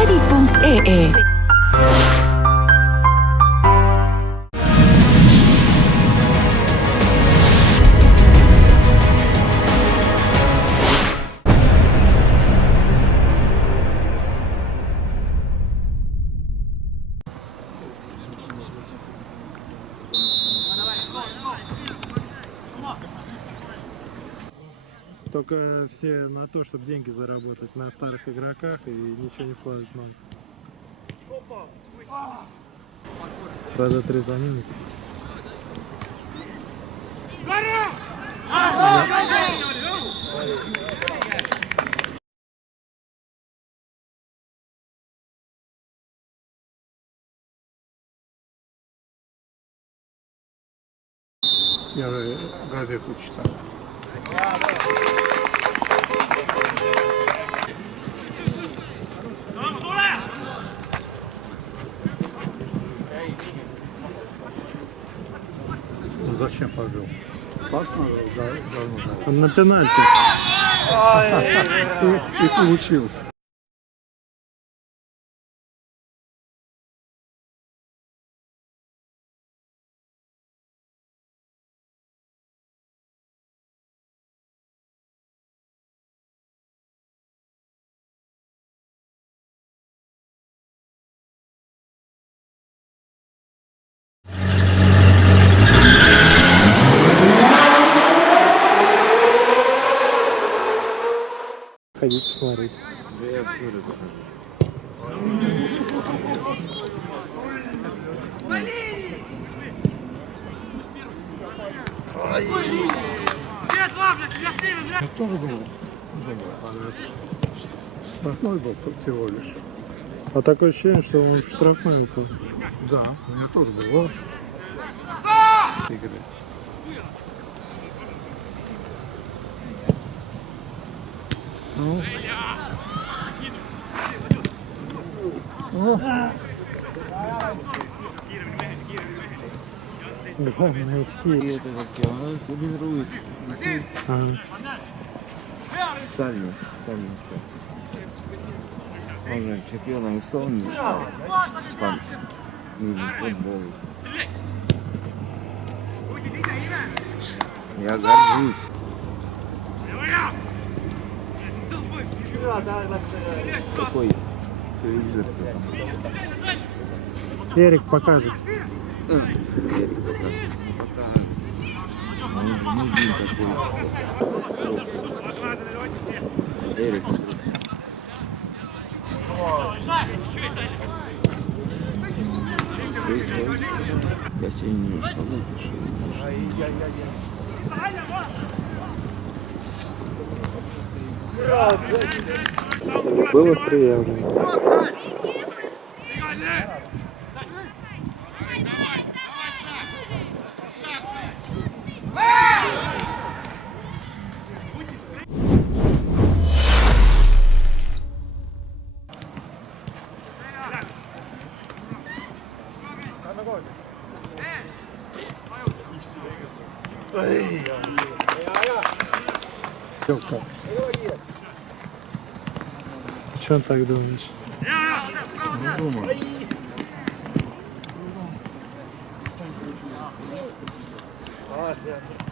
Kredit.ee. Только все на то, чтобы деньги заработать на старых игроках и ничего не вкладывать в новых. Правда, 3 за минуту. Я же газету читал. Ну зачем побил? Пас надо, Он на пенальти. и получился. Ходить посмотреть. Да я все это покажу. Я тоже думал. Штрафной был всего лишь. А такое ощущение, что он в штрафной упал. Да, у меня тоже было. Игры. Ну. Два очки. И это как он тренирует Сталин. Он же чемпионом Эстонии стал по миру футболу. Я горжусь. Какой телевизор там? Эрик покажет. Он нигде такой. Эрик. Я тебе немножко выпишу. Было приятно. Что он так думаешь? Не думаю.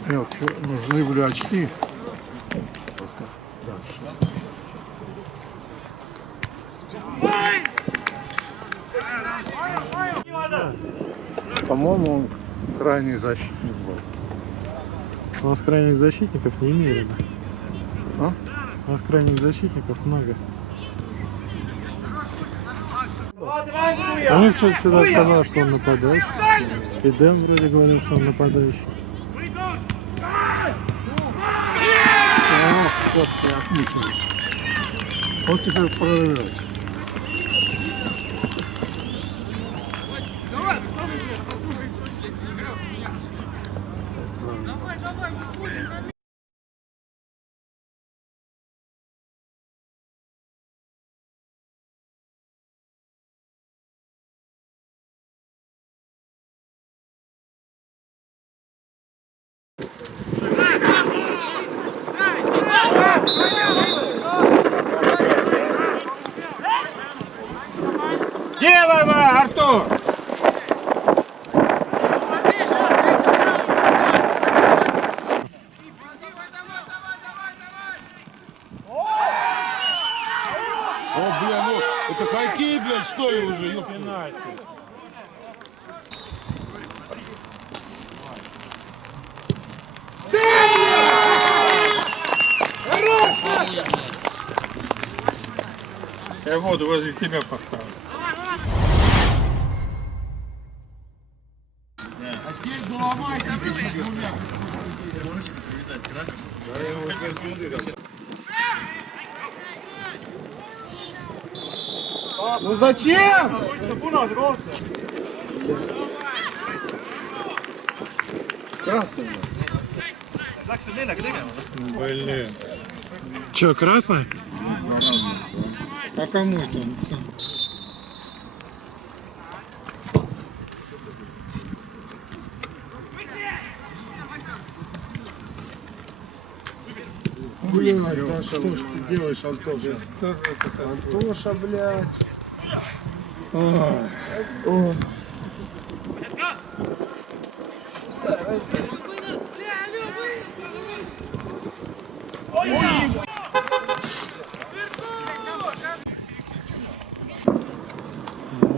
Нет, нужны были очки. По-моему, он крайний защитник был. У нас крайних защитников немерено. А? У нас крайних защитников много. У них что-то всегда сказал, что он нападающий. И Дэн вроде говорил, что он нападающий. Вот теперь прорывает. Делай, Артур! О, бля, ну, это хоккей, блядь, что ли уже? ёпта? Я воду возле тебя поставлю. Ну зачем? Красный. Блин. Че, красный? А кому это он? Блядь, да что ж ты делаешь, Антоша? Что же это такое? Антоша, блядь. Ой.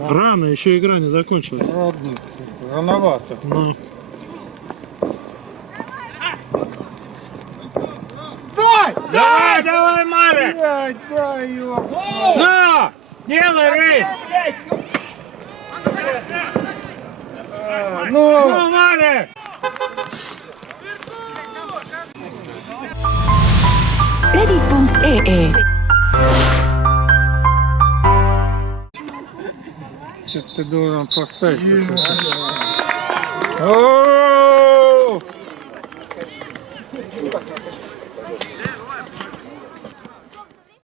Рано, еще игра не закончилась. Родный, рановато. Ну, Давай, давай, Марek! Блядь, дай его. На! Делай, Рейд! Ну, Ну, Марek! Reddit.ee Что ты должен поставить? О!